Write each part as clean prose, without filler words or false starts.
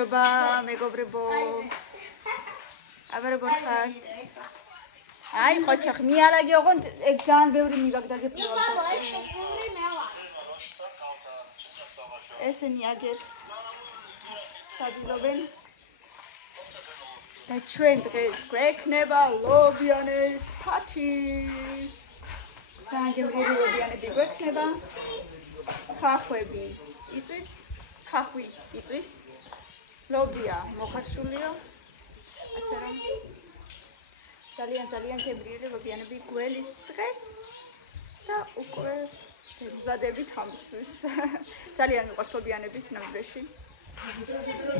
გამარჯობა, მეგობრებო. აბა როგორ ხართ? აი, ყოჩახ, მიალაგი ოღონდ ეგ ძალიან ბევრი მიგაგდა გეფრთხილებ. ბაბა, ეს ორი მევა. ესენი აგერ საძილობენ. და ჩვენ დღეს გვექნება ლობიანის ფაჩი. ძალიან გემრიელი ლობიანები გვექნება. ხახვები იწვის, ხახვი იწვის. ლობია მოხარშულიო. ასე რომ ძალიან გემრიელი ლობიანები გველის დღეს და უკვე მზადებით ამისთვის. ძალიან მიყვარს ლობიანების ნამდვილში.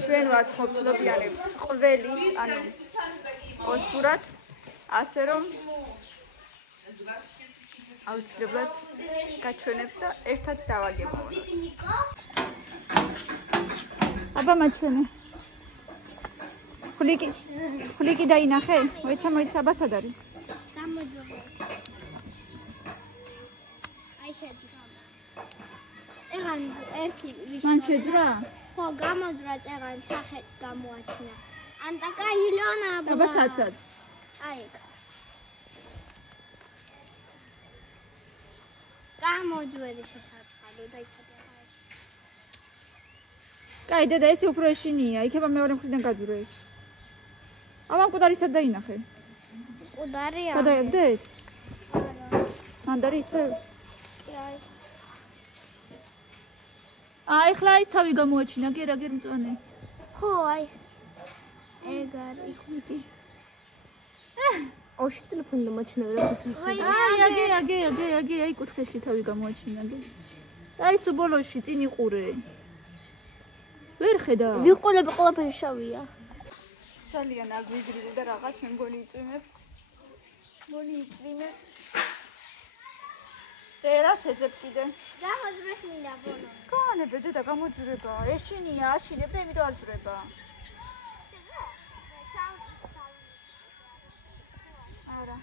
ჩვენ ვაცხობთ ლობიანებს ყველით, ანუ ოსურად, ასე რომ აუცილებლად გაჩვენებ და ერთად დავაგებოვოთ. აბა მაჩვენე. ხვლიკი დაინახე? მოიცა აბა სად არის? გამოძრა. აი შეძრა. ეგან ერთი მან შეძრა? ხო, გამოძრა წეგან სახე გამოაჩინა. ანტაკა ილონა აბა. აბა სად? აი ეგ. გამოძვერი შესაწყალო და იცადე. კაი, დედა, ეს უფრო ეშინია. იქება მეორე მხრიდან გაძვრეს. აბა მკვდარი სად დაინახე? მკვდარია. გადაებდეთ? მანდარი ისე? აი, ხლა თავი გამოაჩინა, გერ მწვანე. ხო, აი. ეგ არის ხუთი. ოში ტელეფონი დამაჩინა რაღაც მხარე. აი, აი კუთხეში თავი გამოაჩინა, გე. აი, სულ ბოლოში წინ იყურე. ვერ ხედა? ვიყოლები ყველაფერი შავია. ძალიან აგვიძრიდა და რაღაც მე მგონი იწვიმებს. წერას ეძებ კიდე. გამოძრეს მინდა ბოლო. განებე დედა გამოძრება. ეშინია, აშინებ და იმიტომ არ ძრება. არა.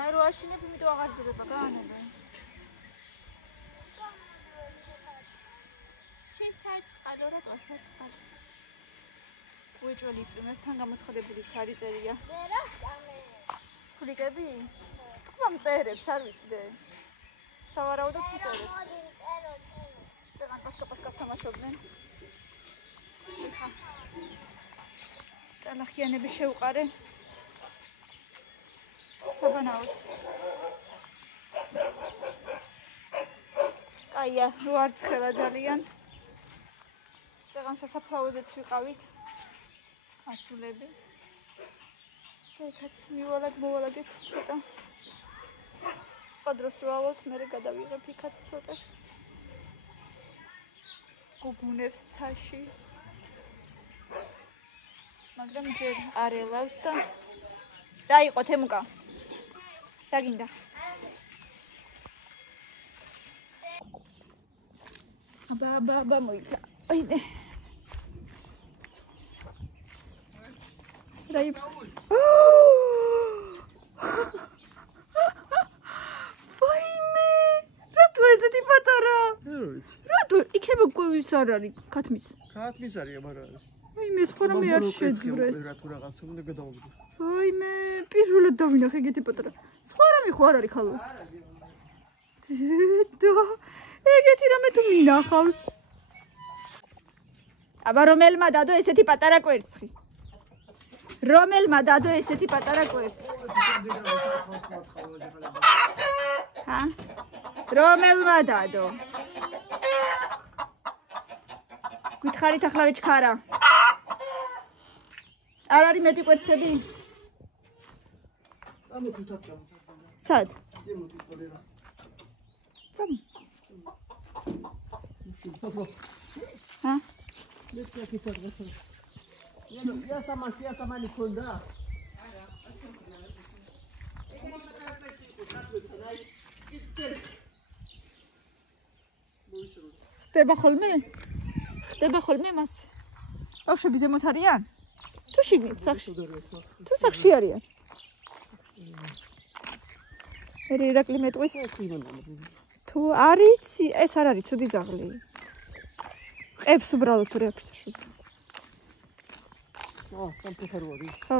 აი რო აშინებ, იმიტომ აღარ ძრება, განებე. შესაწყალო რა გასაწყალო. უეჭველი წვიმას თან გამოცხადებული ცარი წერია. ვერა სტამე. ხვლიკები? თქვა მწერებს, არ ვიცი. სავარაუდოდ მწერებს. წერან პასკას თამაშობდნენ. ხა. ტალახიანები შევყარე. საბანაოდ. კაია, რო არ ცხელა ძალიან. წერან სასაფლაოზეც ვიყავით. ასულები. ეკაც მოვალაგეთ ცოტა. სხვა დროს ვალოთ, მერე გადავიღებ იქაც ცოტას. გუგუნებს ცაში. მაგრამ ჯერ არ ელავს და დაიყო თემუკა. დაგინდა. აბა მოიცა. აიდე. რაი. ვაიმე! რატო ესეთი პატარა? რატო? იქნება კვების არ არის ქათმის. ქათმის არის, მაგრამ ვაიმე, სხვა რამე არ შეძვრეს. რატო რაღაცა უნდა გადავაგდო. ვაიმე, პირველად დავინახე ეგეთი პატარა. სხვა რამე ხო არ არის ხალო? დედა, ეგეთი რამე თუ მინახავს. აბა რომელმა დადო ესეთი პატარა კვერცხი? რომელმა დადო ესეთი პატარა კვერცხი? ჰა? რომელმა დადო? გითხარით ახლა ვეჩქარა. არ არის მეტი კვერცხები? წამო თუთად ჩამო. სად? ზემოთ იყოდე რა. წამო. საფროს. ჰა? მეც აქეთ რაღაცა. იასამანი ქონდა? არა. ხდება ხოლმე მას? ბავშვები ზემოთ არიან? თუ შიგნით სახში? თუ სახში არიან? ირაკლი მეტყვის? თუ არიცი, ეს არ არის ცუდი ძაღლი. ყებს უბრალოდ თუ რეაფერს აშუქ. სამფეხაროა. ხო.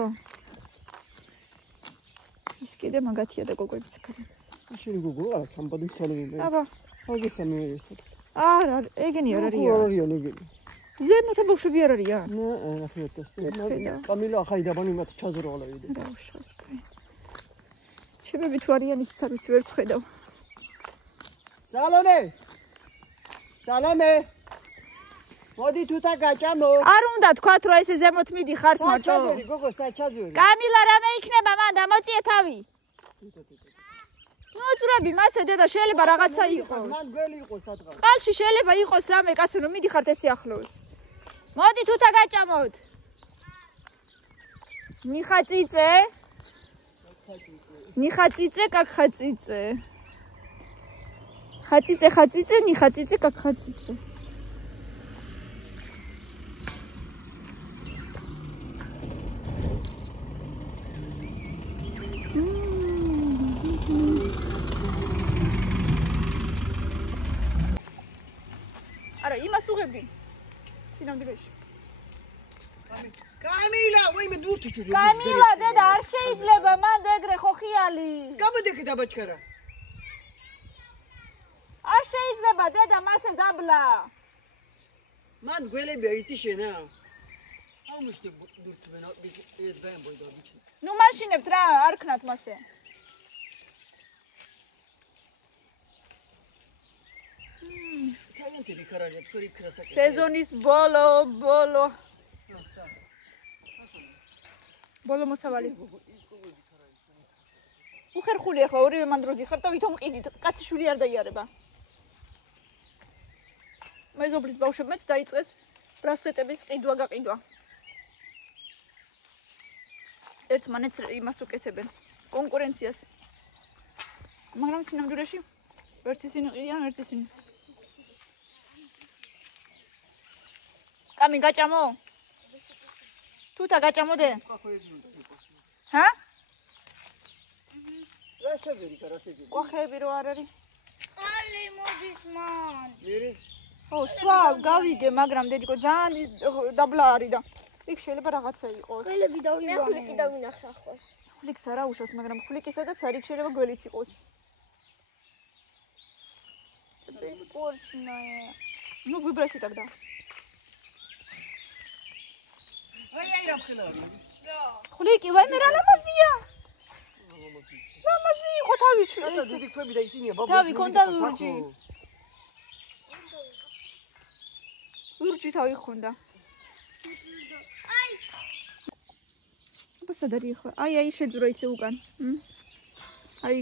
ის კიდე მაგათია და გოგოიც ქარი. შენი გოგო არა, თამბადი სალონი. აბა, მოგესამე ერთად. არა, ეგენი არ არიან. არიან ეგენი. ზემოთ ბავშვები არ არიან. კამილა ახალი დაბანი მათ ჩაზროლა იდე. რა უშავს კაი. ჩემები თუ არიან ისიც არ ვიცი ვერ წხედავ. სალონე. სალამე. მოდი თუ თა გაჭამო. არ უნდა თქვათ რომ ესე ზემოთ მიდიხართ მარტო. საჩაძვერი გოგო, საჩაძვერი. კამილა რამე იქნება მან დამოწიე თავი. მოწრები მასე დედა შეიძლება რაღაცა იყოს. მან გველი იყოს სადღაც. წყალში შეიძლება იყოს რამე კაცო რომ მიდიხართ ესე ახლოს. მოდი თუ თა გაჭამოთ. ნიხაწიწე. ნიხაწიწე, კაკხაწიწე. ხაწიწე, ხაწიწე, ნიხაწიწე, კაკხაწიწე. არა, იმას უღებდი. სინამდვილეში. კამილა, ვაიმე დურთი კიდე. კამილა, დედა არ შეიძლება მან ეგრე ხო ხიალი. გამოდეკი დაბაჭკარა. არ შეიძლება დედა მასე დაბლა. მან გველებია იცი შენა. ამუშტე დურთი ვენა ეს ბამ ბოიდა ბიჭი. ნუ მაშინებთ რა, არ ქნათ მასე. თალანტები კარაჟა თქვი კრასაკი. სეზონის ბოლო. ბოლო მოსავალი. უხერხული ახლა ორივე მანდროზი ხარ და ვითომ ყიდით, კაციშვილი არ დაიარება. მეზობლის ბავშვებმაც დაიწყეს ბრასლეტების ყიდვა გაყიდვა. ერთმანეთს იმას უკეთებენ, კონკურენციას. მაგრამ სინამდვილეში ვერც ისინი ყიდიან, ვერც ისინი. კამი გაჭამო? თუთა გაჭამოდე? ჰა? რა შეძერი კარასეძი. ყვახები რო არ არის? ალი მოდის მან. მერე ო, სვა, გავიგე, მაგრამ დედიკო ძალიან დაბლა არის და იქ შეიძლება რაღაცა იყოს. გველები დავივანე. მე ხვლიკი დავინახე ახლოს. ხვლიკს არა უშავს, მაგრამ ხვლიკისადაც არ იქ შეიძლება გველიც იყოს. ეს კორჩნაე. ნუ ვიბრესი დაგდა. აი რა ხილარი. ხვლიკი, ვაიმე რა ლამაზია. ლამაზი იყო თავი. და დიდი ქვები და ისინია ბაბა. თავი ქონდა ლურჯი. ლურჯი თავი ხონდა. აი. ბასადარი ხო? აი შეძურა ისე უკან. აი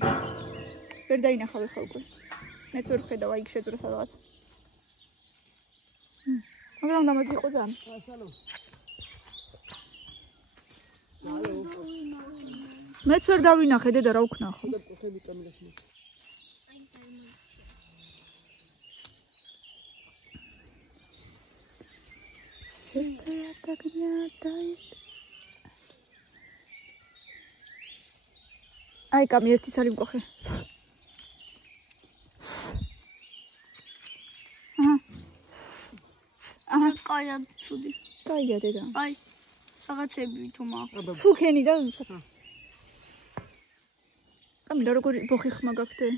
ვერ დაინახავ ხა უკვე. მეც ვერ ხედავ აი შეძურა სადღაც. მაგრამ ლამაზი იყო ძალიან. სალო. მეც ვერ დავინახე დედა რა უქნახო. ხები კამილაში. Сердце так гнетает. Ай, კამი ერთი სალი მკოხე. აჰა, კაია ცუდი. კაია დედა. აი. რაღაცები თუმა. ფუქენი და კამი რა როგორი ბოხი ხმა გაგდე?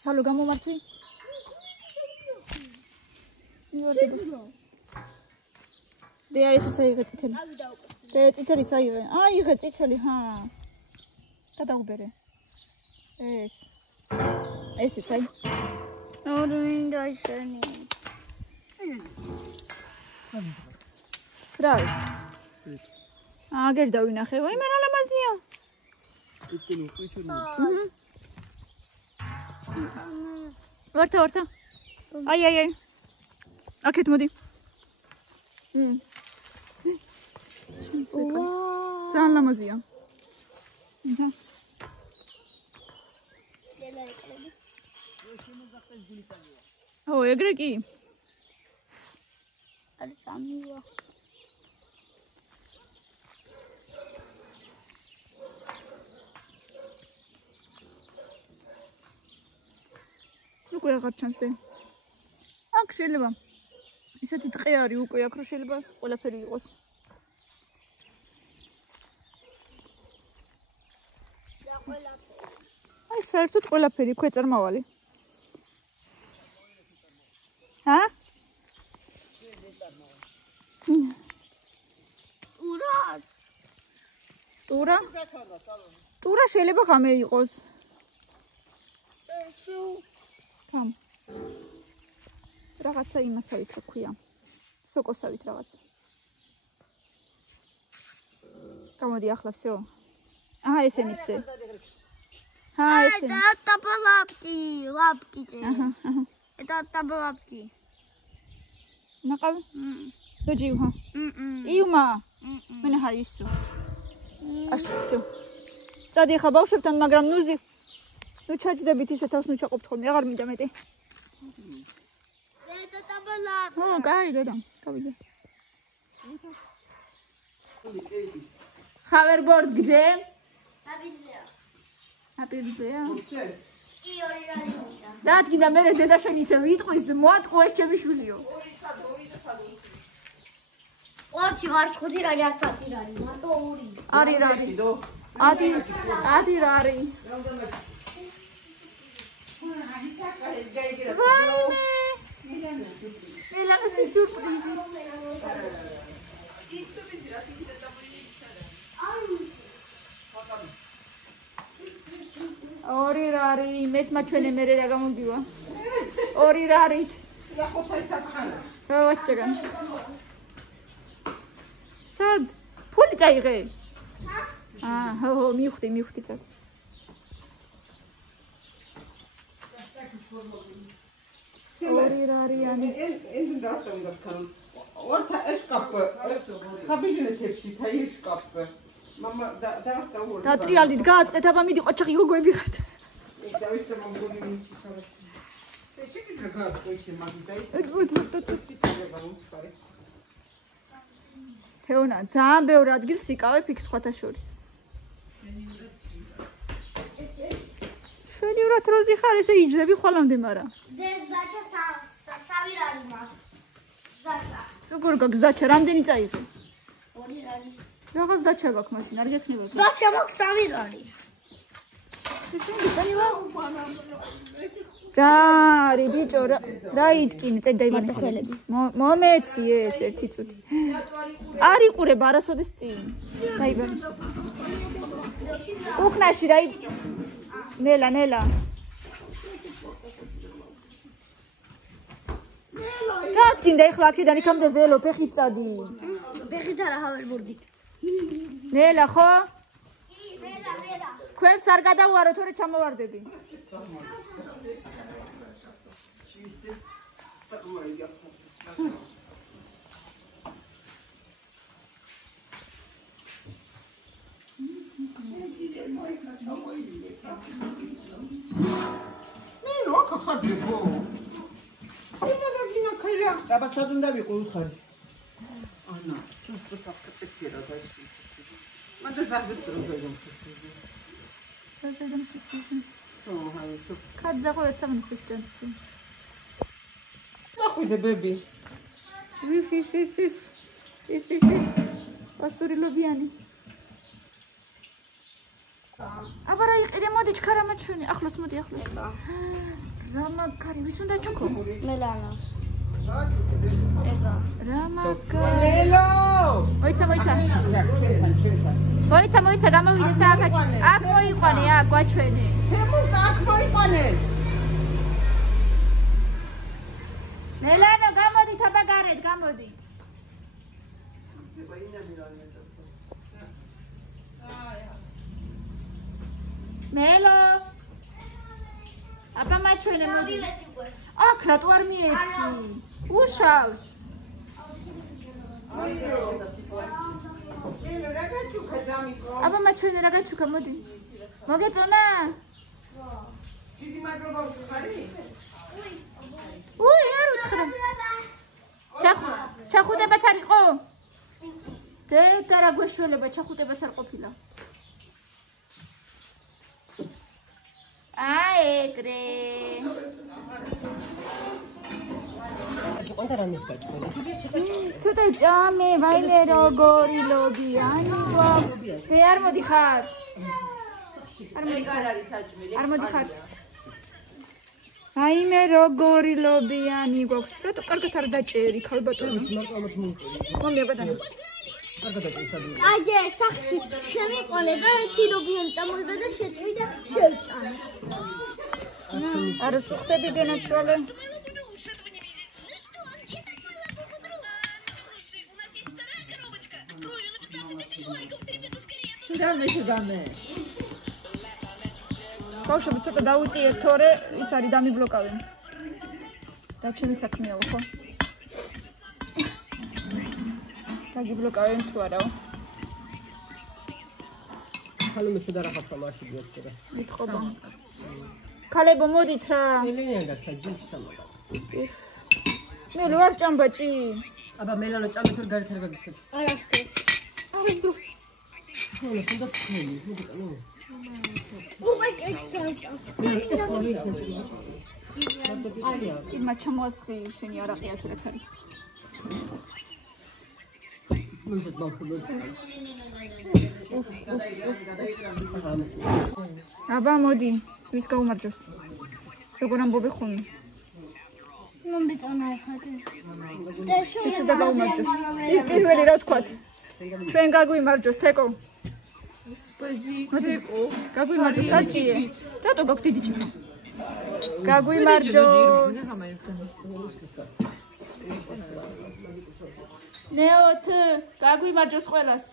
სალო გამომართვი? დე აი ესეც აიღე წითელი. დე წითელიც აიღე. აიღე წითელი, ჰა. და დაუბერე. ესეც აი. არ მინდა ისენი. რა? აგერ დავინახე. ვაიმე რა ლამაზია. იტინი ყიჩური. ვართა. აი. აქეთ მოდი. ძალიან ლამაზია. ო, ეგრე კი. არ წამივა. უკვე აღარ ჩანს და აქ შეიძლება ისეთი ტყე არის უკვე აქ რომ შეიძლება ყველაფერი იყოს აი საერთოდ ყველაფერი ქვეწარმავალი ტურა შეიძლება ღამე იყოს კამ რაღაცა იმასავით რა ქვია სოკოსავით რაღაცა გამოდი ახლა всё ესე მიცდე ესე это лапки это лапки ნაყავი დოჯივა იუმა მე ჰაისო აშო всё წადი ხა ბავშვებთან მაგრამ ნუზი ნუ ჩაჯდებით ისე თავს ნუ ჩაყოფთ ხოლმე აღარ მინდა მეტი კაი დედა გავიდე ხავერბორდ გძე აპირზეა დადგინდა მე დედა შენ ისე ვიტყვის მოატყო ეს ჩემი შვილიო ოჩი ვარ ხუთი რალი არც ათი რალი მარტო ორი არი ათი რარი მილანოს სიურპრიზი ორი რარი მეც მაჩვენე მე რა გამომდივა ორი რარით ვაჭაგან სად ფული წაიღე ჰო მივხვდი წად ორი რარიანი ორთა ეშკაფი ხაბიჟინე თებში თაი ეშკაფი мама და ტრიალდით გააწყეთ აბა მიდი ყოჩახი გოგოები ხართ დავისე მომგონი მიჩი სალე შეკიდრა გააწყო ისე მაგიტაი თეონა ძალიან ბევრ ადგილს იკავებ იქ სხვათა შორის შვენივრად როზი ხარ ესე იჯდები ხვალამდე მარა დეს დაჩა სამი რალი მაქვს დაჩა როგორ გაქვს დაჩა რამდენი წაიღე ორი რალი რაღაც დაჩა გაქვს მაშინ არ გექნება დაჩა მაქვს სამი რალი გარი ბიჭო რა იტკინე წედ დაიმანე ხელები მომეცი ეს ერთი წუთი არ იყურებ არასოდეს წინ დაიბანე უხნაში რა ნელა რა გინდა ეხლა აქედან იქამდე ველო ფეხით წადი ფეხით არა ჰავერბორდით ნელა ხო ნელა ქვებს არ გადავარო თორე ჩამოვარდები ნინო ხახაბიბო იმაგინა ქალა აბა სად უნდა ვიყო უხარი ანა ცოტა საფწესია რა დაიში მანდა ზარდეს დროზე კაძაღო ეცამენ ფისტენსი ნახვიდე ბები პასურილობიანი აბა რა იყიდე მოდი ჩქარა მაჩვენი ახლოს მოდი ახლოს რა მაგარი ვის უნდა ჩქო მელანოს რა მაგარი ლელო მოიცა გამოვიდე საათში აქ მოიყვანე აქ გვაჩვენე აქ მოიყვანე მელანო გამოდით აბა გარეთ გამოდით მელო აბა მაჩვენე მოდი აქ რატო არ მიეცი უშავს აბა მაჩვენე რა გაჩუქა მოდი მოგეწონა დიდი მადლობა ხარი უი არ უთხრა ჩახუტებას არ იყო დედა რა გვეშველება ჩახუტებას არ ყოფილა ეგრე Quanta ramis gaჭმელი? ცოტა ჭამე, ვაიმე როგორი ლობიანი გვაქვს. მე არ მოდიხარ. არ არის საჭმელი. არ მოდიხარ. ვაიმე როგორი ლობიანი გვაქვს. რატო კარგად არ დაჭერი ქალბატონო? მაგალითად მოიწევს. მომია ბატონო. კარგად დაჭერსადები. აჯე სახში შემიყოლე და ერთი ლობიანი წამოვიდა და შეჭრი და შევჭამე. არ ხტები დენაცვალე. ბავშვები ცოტა დაუწიეთ, თორე ის არის დამიბლოკავენ. და ჩემი საქმეა ხო? დაგიბლოკავენ თუ არაო? ხალხი შედა რა ხასა მაშინ გიოქერა. მითხობა. ქალებო მოდით რა. მელენია გაქაძის სამაგა. მე რო არ ჭამბაჭი. აბა მელანო ჭამე თუ გარეთ არ გაგიშვებ. არა ხტე. არის დროს. ხოლო თუნდა თქვენი, მოგიტანო. იმა ჩამოასხი შენი არაყია თუ რაც არის. მოდით მოვხდეთ. აბა მოდი, ვის გაუმარჯოს? როგორ ამბობი ხოლმე? მომბიტანა ხატი. ისე და გაუმარჯოს. პირველი რა ვთქვათ? ჩვენ გაგვიმარჯოს თეკო. თეკო, გაგვიმარჯოს აწიე. რატო გაქვს დიდი ჩიქა? გაგვიმარჯოს. ნეოთ, გაგვიმარჯოს ყველას.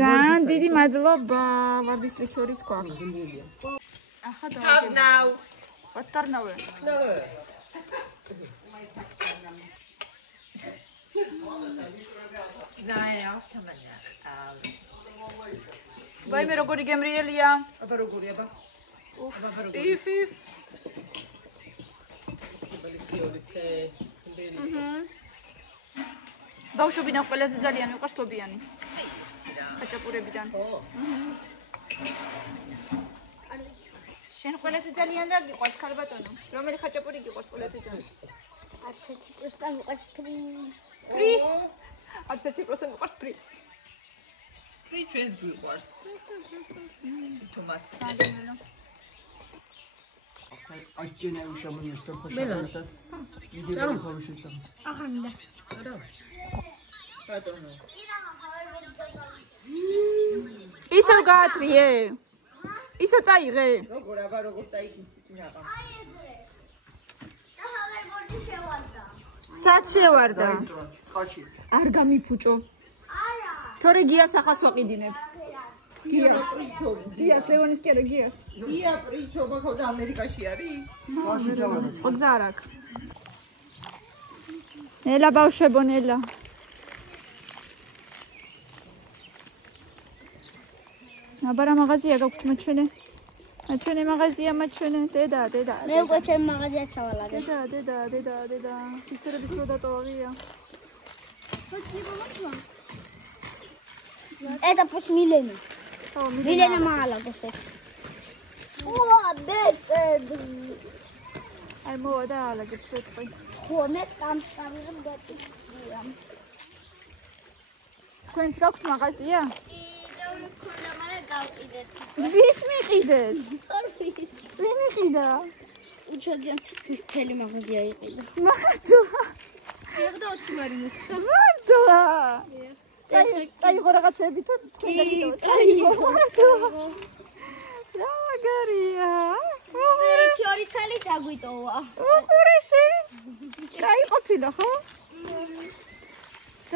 ძალიან დიდი მადლობა, ვარდის ლიქიორიც გვაქვს. ახლა დავაგებ. ვატარნავე. ვაიმე როგორი გემრიელია? აბა როგორი აბა? იფ. ბავშვებიდან ყველაზე ძალიან მიყვარს ლობიანი. ხაჭაპურებიდან. შენ ყველაზე ძალიან რა გიყვარს ქალბატონო? რომელი ხაჭაპური გიყვარს ყველაზე ძალიან? ასეთი პროსტან მიყვარს ფრი. ფრი? არც ერთი პროსტან მიყვარს ფრი. ფრი ჩვენს გვიყვარს. თომათს. აჭენა უშამონია სტოპა შაბათად. იგი რა ფორმაშენსა. ახანდა. არა. ბატონო. ისევ გაათრიე? ისე წაიღე? როგორ აბა როგორ წაიქიცი წინაღა. სად შევარდა? წყალში. არ გამიფუჭო. არა. თორე გიას ახას ვაყიდინებ. გიას ლევონის კერე გიას. გია პრიჩო მოხდა ამერიკაში არის? წყალში ჩავარდა. სხვა გზა არ აქვს. ნელა ბავშვებო ნელა. აბარა მაღაზია გაქვთ მაჩვენე. მაჩვენე მაღაზია მაჩვენე. დედა. მე უკვე ჩემ მაღაზიას ჩავალაგე. დედა. ისერების რო დატოვაღია. Это пусть Милена. ხო, Милена მაღალაგოს ეს. ვა, ბეწედ. აი მოვიდა ალაგებს ვეთყვი. ხო, მე სტამპავი გატიცია. თქვენს გაქვთ მაღაზია? ქონა მაგრამ გავყიდეთ. ვის მიყიდეთ? ხორფის. ვინ იყიდა? უჩოძიან თითქმის მთელი მაღაზია იყიდა. მართლა. ეხდა 20 მარი მოგცა. მართლა. წაიღო რაღაცები თუ თქვენ დაგიდოთ. წაიღო. რა მაგარია. ერთი ორი ცალი დაგვიტოვა. უყურეში. კაი ყოფილა ხო?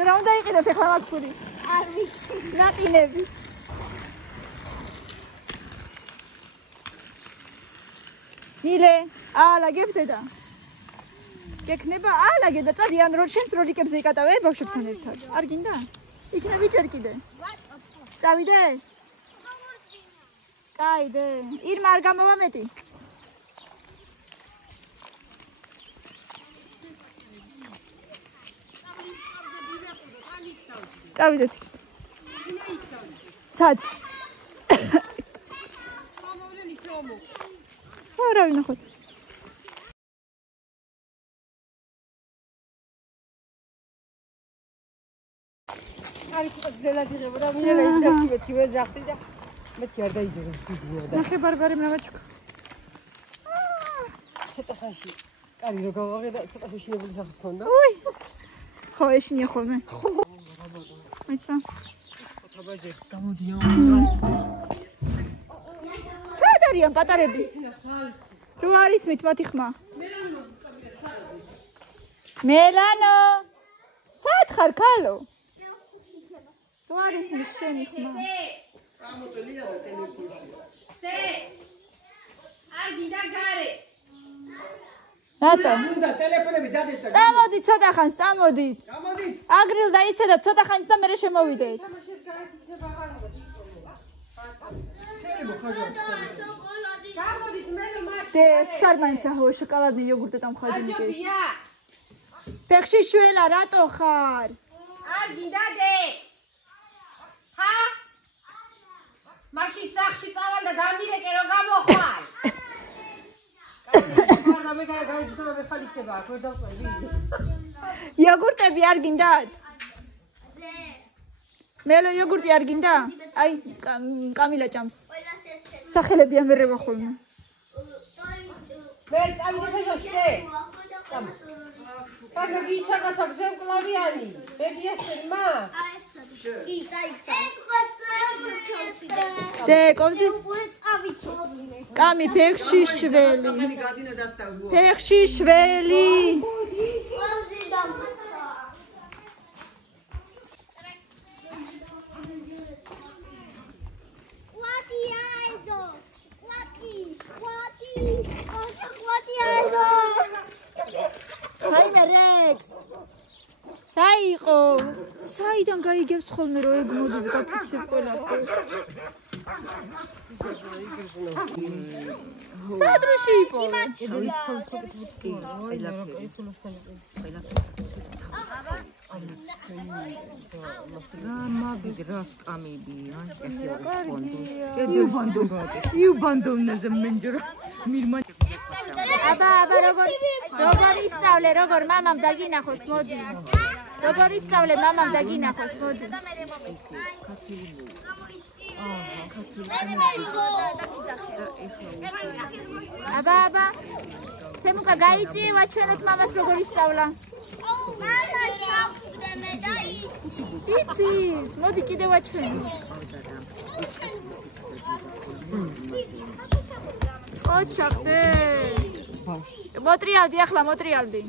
რა უნდა იყიდოთ ახლა მაგ ფური? არ ვიცი. ნატინები. მილე, ალაგებ დედა. გეკნება ალაგე და წადიან რო შენს როლიკებზე იკატავე ბავშვებთან ერთად. არ გინდა? იქნები ჯერ კიდე. წავიდე? კაიდე. ირმა არ გამოვა მეტი. წავიდეთ. სად? არა ვნახოთ. არის ძელად იღებოდა, მიერა ისევ მეთქი ვეძახდი და მეთქი არ დაიჯერა ვიდეო და ნახე ბარბარე მრავაჩუკა. ცოტა ხანში კარი რო გავაღე და ცოტა შეშინებული სახე ქონდა. უი. ხო ეშინია ხოლმე. აიცა. ხოთაბაჯე გამოდიან. სად არიან პატარები? რო არის მით მათი ხმა? მელანო. სად ხარ ქალო? რო არის მის შენი ხმა? წამოწელია და ტელეფონში. აი დინდა გარე. რატო? უნდა ტელეფონები დადეთ და წამოდით ცოტა ხანს, წამოდით. გამოდით. აგრილ დაიცადეთ ცოტა ხანს და მერე შემოვიდეთ. ხელი მოხაჟა. გამოდით მე რომ მაშინ. დე სარმანცა ხო შოკოლადნი იოგურტი დამხაჯინიკეს. აჯობია. ფეხში შველა რატო ხარ? არ გინდა დე. ჰა? მაშინ სახში წავალ და დამირეკე რომ გამოხვალ. და მე გავიჯდო მე ხალისება აქ ვერ დავწევი. იოგურტები არ გინდათ? მელო იოგურტი არ გინდა? აი კამილა ჭამს. სახელები ამერევა ხოლმე. მე წავიდეთ ესოშე. მე ვიჩაგასაკ ზემკლავიანი. მე გიახსენმა? დე კონსი კამი ფეხში შველი. გადინა დათდა. ფეხში შველი. აი მე რექს. დაიყო. საიდან გაიგებს ხოლმე რო ეგ მოდის გაფიცებ ყველაფერს. სადროში იპოვე. აბა როგორ ისწავლე როგორ მამამ დაგინახოს მოდი როგორ ისწავლე მამამ დაგინახოს მოდი აბა თემუკა გაიწიე ვაჩვენოთ მამას როგორ ისწავლა მამა ჩავხდე მე და იცის მოდი კიდე ვაჩვენო ხო ჩახდე მოტრიალდი ახლა მოტრიალდი